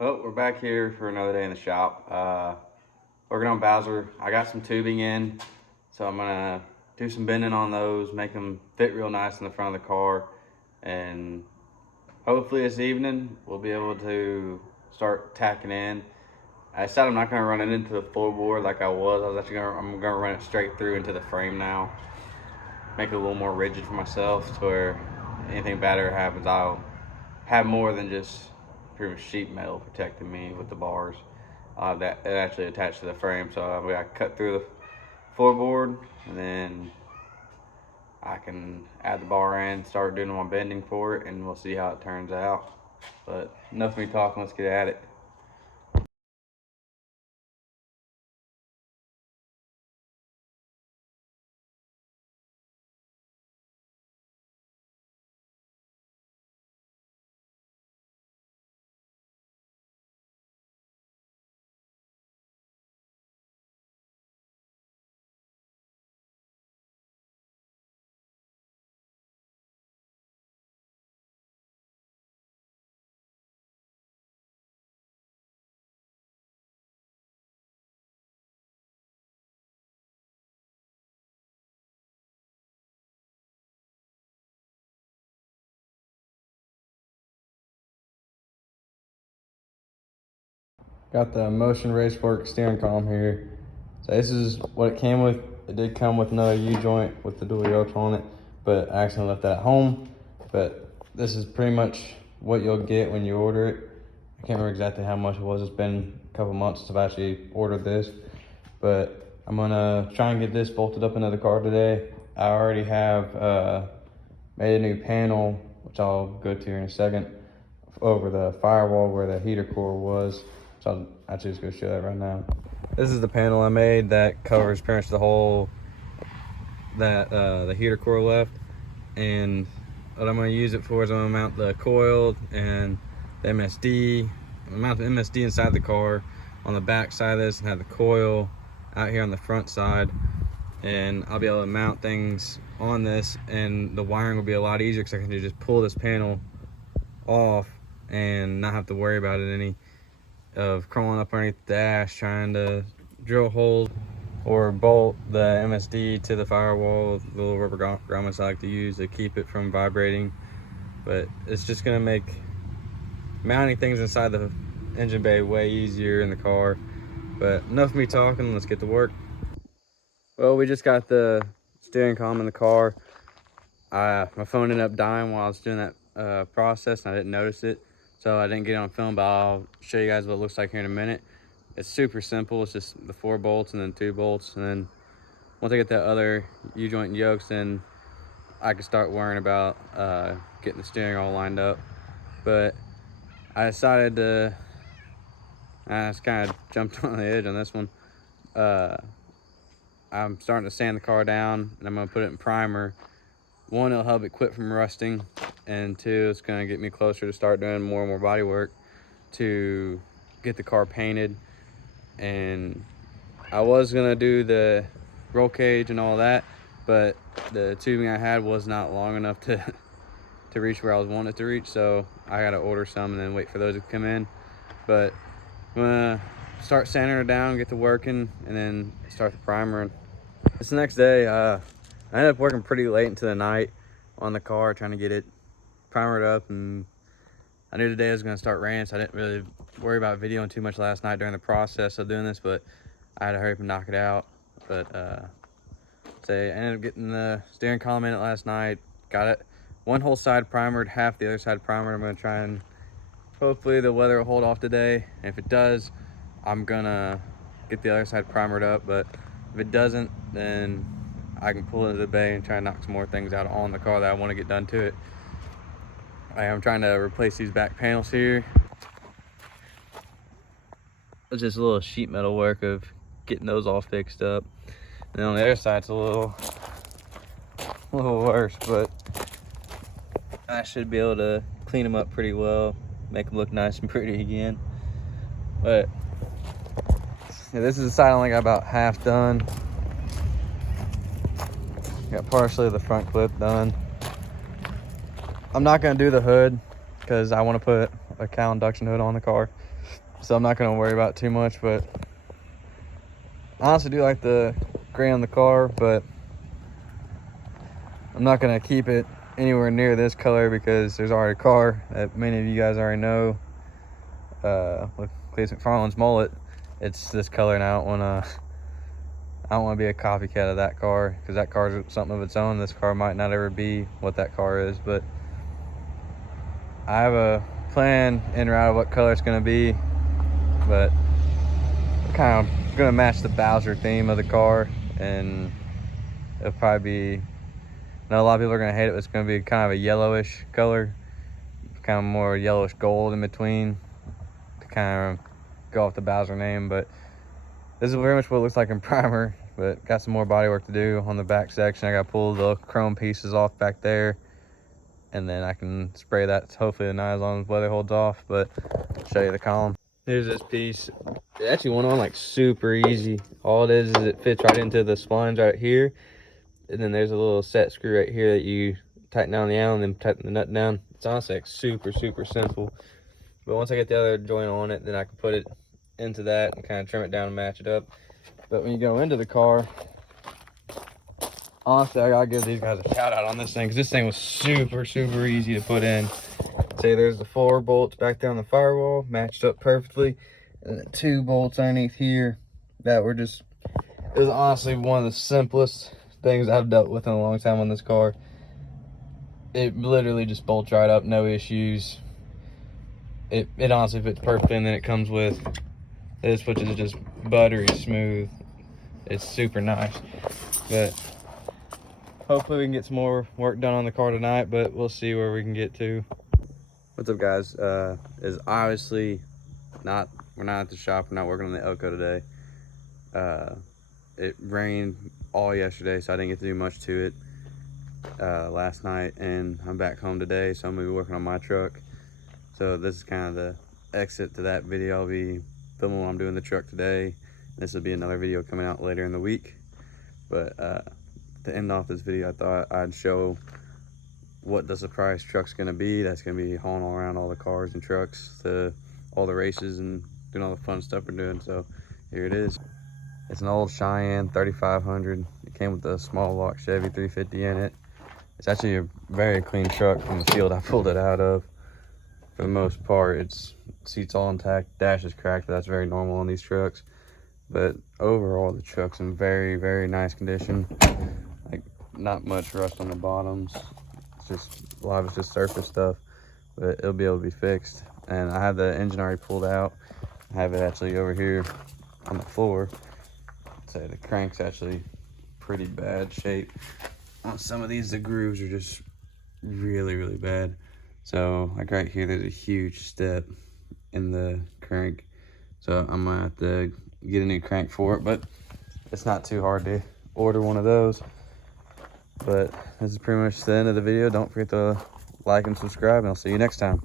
Well, we're back here for another day in the shop. Working on Bowser. I got some tubing in, so I'm gonna do some bending on those, make them fit real nice in the front of the car, and hopefully this evening we'll be able to start tacking in. I decided I'm not gonna run it into the floorboard like I was. I'm gonna run it straight through into the frame now, make it a little more rigid for myself, to where anything bad ever happens, I'll have more than just pretty much sheet metal protecting me with the bars. That it actually attached to the frame, so I got cut through the floorboard, and then I can add the bar in, start doing my bending for it, and we'll see how it turns out. But enough of me talking. Let's get at it. Got the Motion Raceworks steering column here. So this is what it came with. It did come with another U-joint with the dual yoke on it, but I accidentally left that at home. But this is pretty much what you'll get when you order it. I can't remember exactly how much it was. It's been a couple months since I've actually ordered this. But I'm gonna try and get this bolted up into the car today. I already have made a new panel, which I'll go to here in a second, over the firewall where the heater core was. So I'll actually just go show that right now. This is the panel I made that covers pretty much the whole that the heater core left. And what I'm going to use it for is I'm going to mount the coil and the MSD. I'm going to mount the MSD inside the car on the back side of this and have the coil out here on the front side. And I'll be able to mount things on this, and the wiring will be a lot easier because I can just pull this panel off and not have to worry about it any of crawling up underneath the dash trying to drill holes or bolt the MSD to the firewall, the little rubber grommets I like to use to keep it from vibrating. But it's just gonna make mounting things inside the engine bay way easier in the car. But enough of me talking, let's get to work. Well, we just got the steering column in the car. My phone ended up dying while I was doing that process, and I didn't notice it. So I didn't get it on film, but I'll show you guys what it looks like here in a minute. It's super simple. It's just the 4 bolts and then 2 bolts. And then once I get that other U-joint and yokes, then I can start worrying about getting the steering all lined up. But I decided to, I just kind of jumped on the edge on this one. I'm starting to sand the car down, and I'm gonna put it in primer. 1, it'll help it quit from rusting, and 2, it's gonna get me closer to start doing more and more body work to get the car painted. And I was gonna do the roll cage and all that, but the tubing I had was not long enough to reach where I was wanting it to reach, so I gotta order some and then wait for those to come in. But I'm gonna start sanding her down, get to working, and then start the primer. This next day, I ended up working pretty late into the night on the car trying to get it primered up, and I knew today was going to start raining, so I didn't really worry about videoing too much last night during the process of doing this, but I had to hurry up and knock it out. But I ended up getting the steering column in it last night, got it one whole side primered, half the other side primered. I'm going to try and hopefully the weather will hold off today, and if it does, I'm gonna get the other side primered up. But if it doesn't, then I can pull into the bay and try and knock some more things out on the car that I want to get done to it. I am trying to replace these back panels here. It's just a little sheet metal work of getting those all fixed up. And then on the other side, it's a little worse, but I should be able to clean them up pretty well, make them look nice and pretty again. But yeah, this is the side I only got about half done. Got partially the front clip done. I'm not gonna do the hood because I want to put a cowl induction hood on the car. so I'm not gonna worry about it too much. But I honestly do like the gray on the car, but I'm not gonna keep it anywhere near this color because there's already a car that many of you guys already know, with Cletus McFarland's mullet. It's this color, and I don't want to be a copycat of that car, because that car's something of its own. This car might not ever be what that car is, but I have a plan in route of what color it's going to be, but I'm kind of going to match the Bowser theme of the car, and it'll probably be, I know a lot of people are going to hate it, but it's going to be kind of a yellowish color, kind of more yellowish gold in between, to kind of go off the Bowser name. But this is very much what it looks like in primer, but got some more body work to do on the back section. I got to pull the chrome pieces off back there, and then I can spray that. Hopefully the nylon weather holds off, but I'll show you the column. Here's this piece. It actually went on like super easy. All it is it fits right into the splines right here, and then there's a little set screw right here that you tighten down the Allen and then tighten the nut down. It's honestly like super simple. But once I get the other joint on it, then I can put it into that and kind of trim it down and match it up. But when you go into the car, honestly, I gotta give these guys a shout out on this thing, because this thing was super easy to put in. Say there's the 4 bolts back there on the firewall, matched up perfectly, and the 2 bolts underneath here that were just, it was honestly one of the simplest things I've dealt with in a long time on this car. It literally just bolts right up, no issues. It honestly fits perfectly, and then it comes with this, which is just buttery smooth. It's super nice. But hopefully we can get some more work done on the car tonight, but we'll see where we can get to. What's up, guys? Is obviously not, we're not at the shop, we're not working on the Elko today. It rained all yesterday, so I didn't get to do much to it last night, and I'm back home today, so I'm gonna be working on my truck. So this is kind of the exit to that video. I'll be filming what I'm doing the truck today. This will be another video coming out later in the week. But to end off this video, I thought I'd show what the surprise truck's gonna be. That's gonna be hauling all around all the cars and trucks to all the races and doing all the fun stuff we're doing. So here it is. It's an old Cheyenne 3500. It came with a small block Chevy 350 in it. It's actually a very clean truck from the field I pulled it out of. For the most part, it's seats all intact, dash is cracked, but that's very normal on these trucks. But overall, the truck's in very nice condition. Like, not much rust on the bottoms. It's just, a lot of it's just surface stuff, but it'll be able to be fixed. And I have the engine already pulled out. I have it actually over here on the floor. I'd say the crank's actually pretty bad shape. On some of these, the grooves are just really bad. So like right here, there's a huge step in the crank, so I'm gonna have to get a new crank for it, but it's not too hard to order one of those. But this is pretty much the end of the video. Don't forget to like and subscribe, and I'll see you next time.